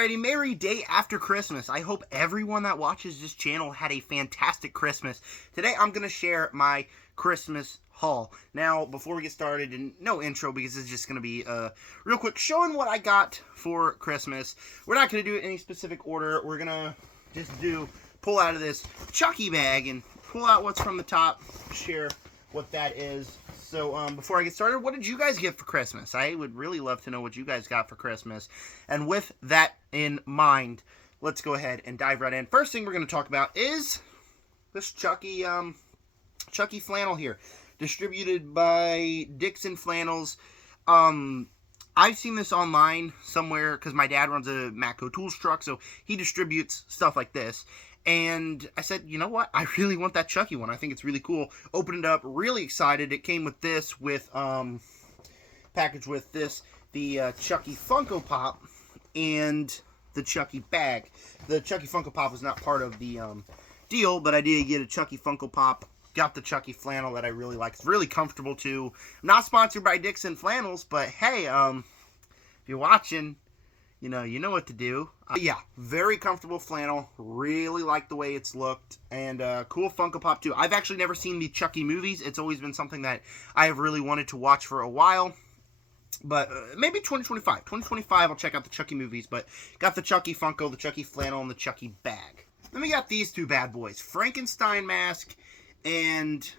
Alrighty, merry day after Christmas. I hope everyone that watches this channel had a fantastic Christmas. Today I'm going to share my Christmas haul. Now, before we get started, and no intro because it's just going to be real quick showing what I got for Christmas. We're not going to do it in any specific order. We're going to just pull out of this Chucky bag and pull out what's from the top, share what that is. So, before I get started, what did you guys get for Christmas? I would really love to know what you guys got for Christmas. And with that in mind, let's go ahead and dive right in. First thing we're going to talk about is this Chucky flannel here, distributed by Dixon Flannels. I've seen this online somewhere because my dad runs a Matco Tools truck, so he distributes stuff like this. And I said, you know what? I really want that Chucky one. I think it's really cool. Opened it up, really excited. It came with this, packaged with this, the Chucky Funko Pop and the Chucky bag. The Chucky Funko Pop was not part of the deal, but I did get a Chucky Funko Pop. Got the Chucky flannel that I really like. It's really comfortable too. I'm not sponsored by Dixon Flannels, but hey, if you're watching, you know what to do. Yeah, very comfortable flannel. Really like the way it's looked. And cool Funko Pop too. I've actually never seen the Chucky movies. It's always been something that I have really wanted to watch for a while. But maybe 2025. 2025 I'll check out the Chucky movies. But got the Chucky Funko, the Chucky flannel, and the Chucky bag. Then we got these two bad boys. Frankenstein mask and...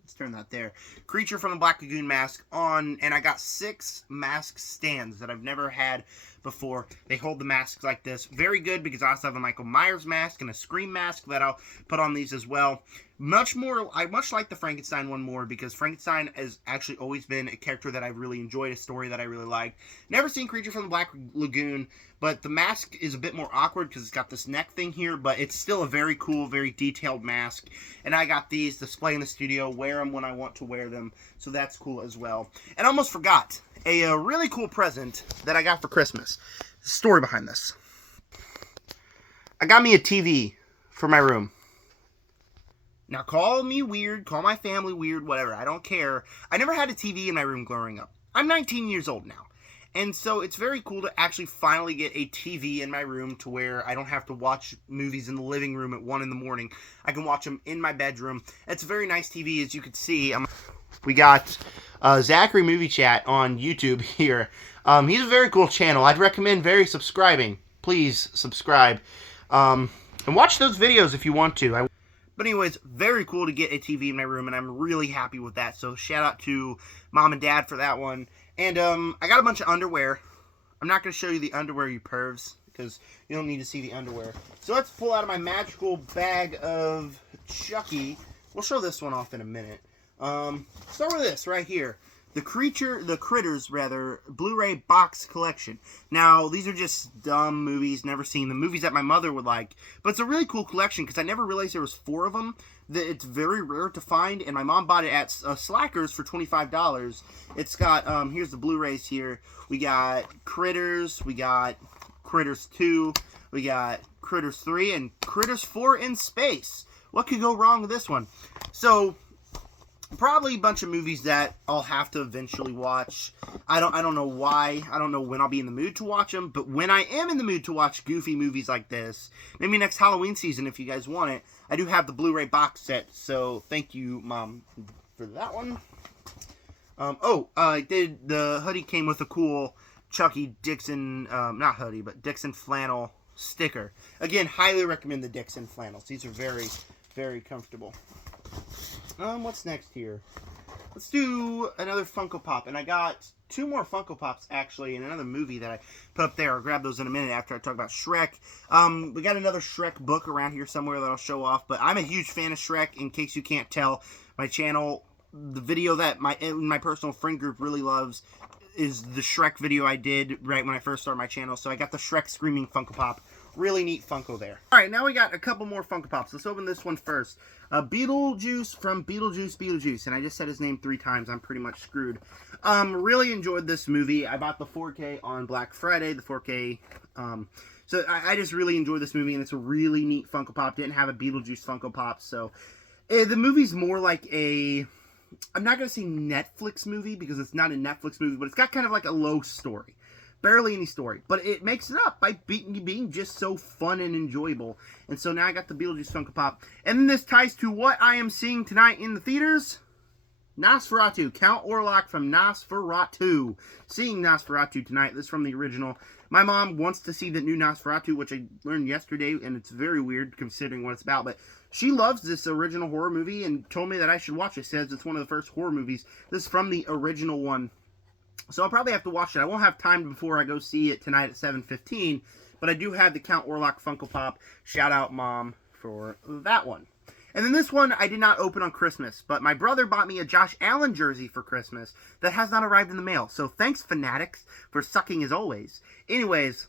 let's turn that there. Creature from the Black Lagoon mask on, and I got 6 mask stands that I've never had before. They hold the masks like this. Very good because I also have a Michael Myers mask and a Scream mask that I'll put on these as well. I much like the Frankenstein one more because Frankenstein has actually always been a character that I really enjoyed, a story that I really liked. Never seen Creature from the Black Lagoon, but the mask is a bit more awkward because it's got this neck thing here, but it's still a very cool, very detailed mask. And I got these, display in the studio, wear them when I want to wear them, so that's cool as well. And I almost forgot, a really cool present that I got for Christmas. The story behind this. I got me a TV for my room. Now, call me weird, call my family weird, whatever, I don't care. I never had a TV in my room growing up. I'm 19 years old now. And so it's very cool to actually finally get a TV in my room to where I don't have to watch movies in the living room at 1 in the morning. I can watch them in my bedroom. It's a very nice TV, as you can see. We got Zachary Movie Chat on YouTube here. He's a very cool channel. I'd recommend subscribing. Please subscribe. And watch those videos if you want to. But anyways, very cool to get a TV in my room, and I'm really happy with that. So shout out to Mom and Dad for that one. And I got a bunch of underwear. I'm not going to show you the underwear, you pervs, because you don't need to see the underwear. So let's pull out of my magical bag of Chucky. We'll show this one off in a minute. Start with this right here. The Critters, Blu-ray box collection. Now, these are just dumb movies, never seen them. Movies that my mother would like. But it's a really cool collection because I never realized there was 4 of them. It's very rare to find, and my mom bought it at Slackers for $25. It's got, here's the Blu-rays here. We got Critters, we got Critters 2, we got Critters 3, and Critters 4 in space. What could go wrong with this one? So... probably a bunch of movies that I'll have to eventually watch. I don't know why. I don't know when I'll be in the mood to watch them. But when I am in the mood to watch goofy movies like this, maybe next Halloween season if you guys want it, I do have the Blu-ray box set. So thank you, Mom, for that one. The hoodie came with a cool Chucky Dixon, not hoodie, but Dixon flannel sticker. Again, highly recommend the Dixon flannels. These are very, very comfortable. What's next here? Let's do another Funko Pop. And I got 2 more Funko Pops, actually, in another movie that I put up there. I'll grab those in a minute after I talk about Shrek. We got another Shrek book around here somewhere that I'll show off. But I'm a huge fan of Shrek, in case you can't tell. My channel, the video that my personal friend group really loves is the Shrek video I did right when I first started my channel. So I got the Shrek Screaming Funko Pop. Really neat Funko there. Alright, now we got a couple more Funko Pops. Let's open this one first. Beetlejuice from Beetlejuice. And I just said his name 3 times. I'm pretty much screwed. Really enjoyed this movie. I bought the 4K on Black Friday. The 4K. So I just really enjoyed this movie. And it's a really neat Funko Pop. Didn't have a Beetlejuice Funko Pop. So the movie's more like a... I'm not going to say Netflix movie because it's not a Netflix movie. But it's got kind of like a low story. Barely any story, but it makes it up by being just so fun and enjoyable. And so now I got the Beetlejuice Funko Pop. And then this ties to what I am seeing tonight in the theaters. Nosferatu, Count Orlok from Nosferatu. Seeing Nosferatu tonight. This is from the original. My mom wants to see the new Nosferatu, which I learned yesterday, and it's very weird considering what it's about, but she loves this original horror movie and told me that I should watch it. Says it's one of the first horror movies. This is from the original one. So I'll probably have to watch it. I won't have time before I go see it tonight at 7:15, but I do have the Count Orlok Funko Pop. Shout out, Mom, for that one. And then this one I did not open on Christmas, but my brother bought me a Josh Allen jersey for Christmas that has not arrived in the mail. So thanks, Fanatics, for sucking as always. Anyways,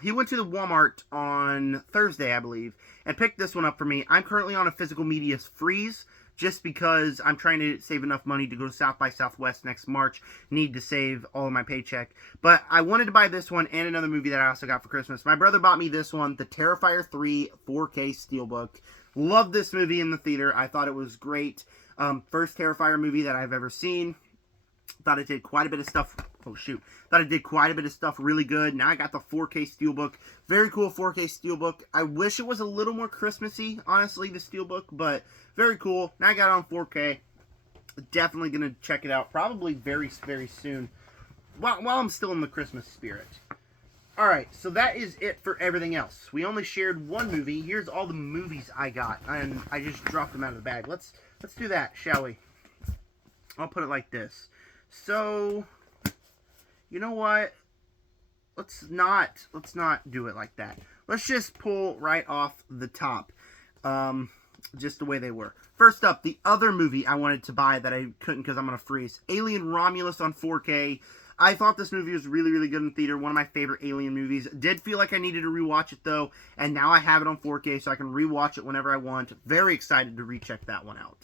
he went to the Walmart on Thursday, I believe, and picked this one up for me. I'm currently on a physical media freeze just because I'm trying to save enough money to go to South by Southwest next March. Need to save all of my paycheck. But I wanted to buy this one and another movie that I also got for Christmas. My brother bought me this one, the Terrifier 3 4K Steelbook. Loved this movie in the theater. I thought it was great. First Terrifier movie that I've ever seen. Thought it did quite a bit of stuff. Oh, shoot. Thought it did quite a bit of stuff really good. Now I got the 4K Steelbook. Very cool 4K Steelbook. I wish it was a little more Christmassy, honestly, the Steelbook, but very cool. Now I got it on 4K. Definitely going to check it out. Probably very, very soon. While I'm still in the Christmas spirit. Alright, so that is it for everything else. We only shared one movie. Here's all the movies I got. And I just dropped them out of the bag. Let's do that, shall we? I'll put it like this. So, you know what? Let's not do it like that. Let's just pull right off the top. Just the way they were. First up, the other movie I wanted to buy that I couldn't because I'm going to freeze. Alien Romulus on 4K. I thought this movie was really, really good in the theater. One of my favorite Alien movies. Did feel like I needed to rewatch it, though. And now I have it on 4K, so I can rewatch it whenever I want. Very excited to recheck that one out.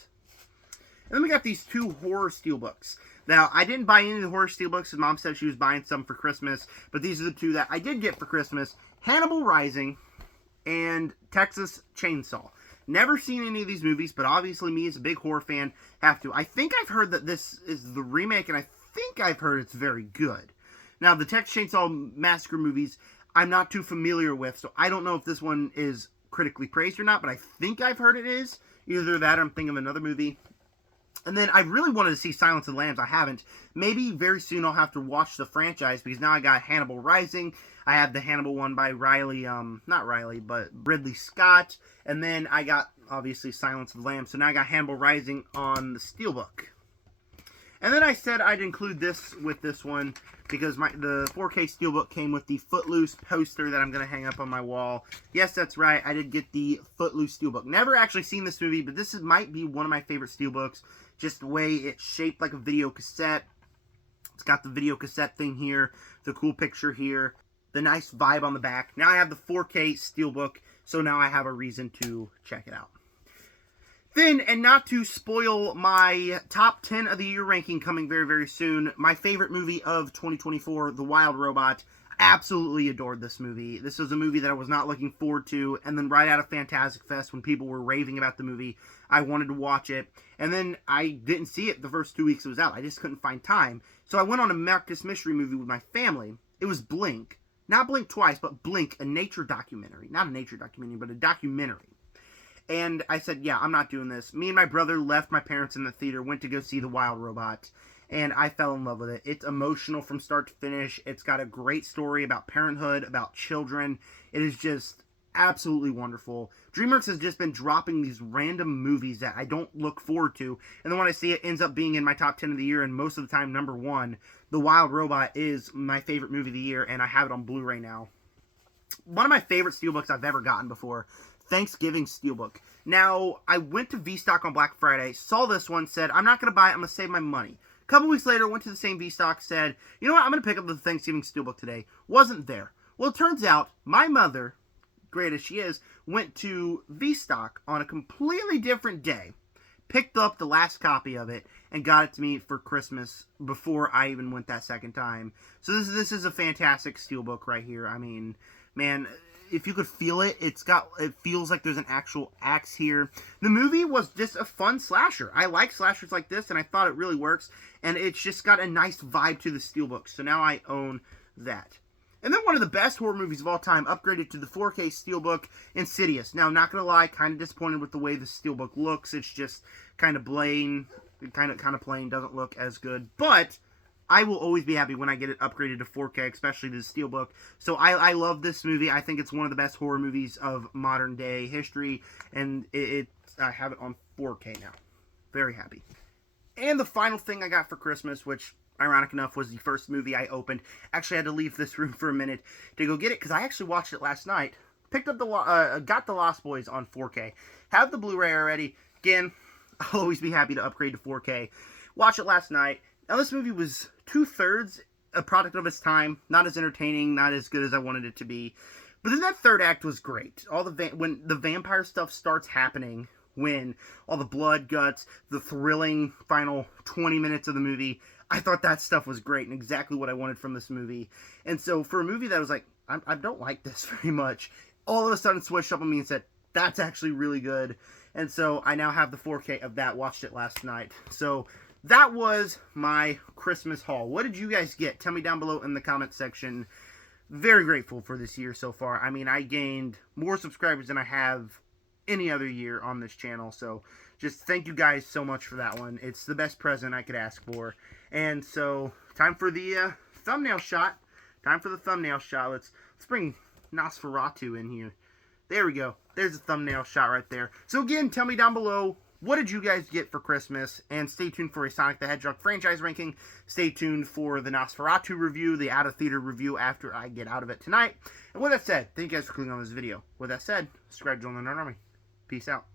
And then we got these two horror steelbooks. Now, I didn't buy any of the horror steelbooks, and Mom said she was buying some for Christmas. But these are the two that I did get for Christmas. Hannibal Rising and Texas Chainsaw. Never seen any of these movies, but obviously me as a big horror fan have to. I think I've heard that this is the remake, and I think I've heard it's very good. Now, the Texas Chainsaw Massacre movies, I'm not too familiar with, so I don't know if this one is critically praised or not, but I think I've heard it is. Either that or I'm thinking of another movie. And then I really wanted to see Silence of the Lambs. I haven't. Maybe very soon I'll have to watch the franchise because now I got Hannibal Rising. I have the Hannibal one by Ridley Scott. And then I got, obviously, Silence of the Lambs. So now I got Hannibal Rising on the Steelbook. And then I said I'd include this with this one because the 4K Steelbook came with the Footloose poster that I'm going to hang up on my wall. Yes, that's right. I did get the Footloose Steelbook. Never actually seen this movie, but this might be one of my favorite Steelbooks. Just the way it's shaped like a video cassette. It's got the video cassette thing here. The cool picture here. The nice vibe on the back. Now I have the 4K Steelbook, so now I have a reason to check it out. Then, and not to spoil my top 10 of the year ranking coming very, very soon, my favorite movie of 2024, The Wild Robot. Absolutely adored this movie. This was a movie that I was not looking forward to, and then right out of Fantastic Fest, when people were raving about the movie, I wanted to watch it, and then I didn't see it the first 2 weeks it was out. I just couldn't find time. So I went on a Marcus Mystery movie with my family. It was Blink. Not Blink Twice, but Blink, a nature documentary. Not a nature documentary, but a documentary. And I said, yeah, I'm not doing this. Me and my brother left my parents in the theater, went to go see The Wild Robot, and I fell in love with it. It's emotional from start to finish. It's got a great story about parenthood, about children. It is just absolutely wonderful. DreamWorks has just been dropping these random movies that I don't look forward to, and then when I see it ends up being in my top 10 of the year, and most of the time number one. The Wild Robot is my favorite movie of the year, and I have it on Blu-ray now. One of my favorite Steelbooks I've ever gotten before. Thanksgiving Steelbook. Now, I went to VStock on Black Friday, saw this one, said, I'm not going to buy it, I'm going to save my money. A couple weeks later, went to the same VStock, said, you know what, I'm going to pick up the Thanksgiving Steelbook today. Wasn't there. Well, it turns out, my mother, great as she is, went to VStock on a completely different day, picked up the last copy of it, and got it to me for Christmas before I even went that second time. So this is a fantastic Steelbook right here. I mean, man, if you could feel it, it feels like there's an actual axe here. The movie was just a fun slasher. I like slashers like this, and I thought it really works. And it's just got a nice vibe to the Steelbook. So now I own that. And then one of the best horror movies of all time, upgraded to the 4K Steelbook, Insidious. Now, not gonna lie, kind of disappointed with the way the Steelbook looks. It's just kind of plain, kind of plain, doesn't look as good. But I will always be happy when I get it upgraded to 4K, especially the Steelbook. So I love this movie. I think it's one of the best horror movies of modern day history, and I have it on 4K now. Very happy. And the final thing I got for Christmas, which ironic enough was the first movie I opened. Actually, I had to leave this room for a minute to go get it because I actually watched it last night. Picked up got the Lost Boys on 4K. Have the Blu-ray already. Again, I'll always be happy to upgrade to 4K. Watched it last night. Now, this movie was 2/3 a product of its time. Not as entertaining, not as good as I wanted it to be. But then that third act was great. When the vampire stuff starts happening, when all the blood, guts, the thrilling final 20 minutes of the movie, I thought that stuff was great and exactly what I wanted from this movie. And so for a movie that was like, I don't like this very much, all of a sudden switched up on me and said, that's actually really good. And so I now have the 4K of that, watched it last night. So that was my Christmas haul. What did you guys get? Tell me down below in the comment section. Very grateful for this year so far. I mean, I gained more subscribers than I have any other year on this channel. So just thank you guys so much for that one. It's the best present I could ask for. And so time for the thumbnail shot. Time for the thumbnail shot. Let's bring Nosferatu in here. There we go. There's a thumbnail shot right there. So again, tell me down below, what did you guys get for Christmas? And stay tuned for a Sonic the Hedgehog franchise ranking. Stay tuned for the Nosferatu review, the out-of-theater review after I get out of it tonight. And with that said, thank you guys for clicking on this video. With that said, subscribe to join the Nerd Army. Peace out.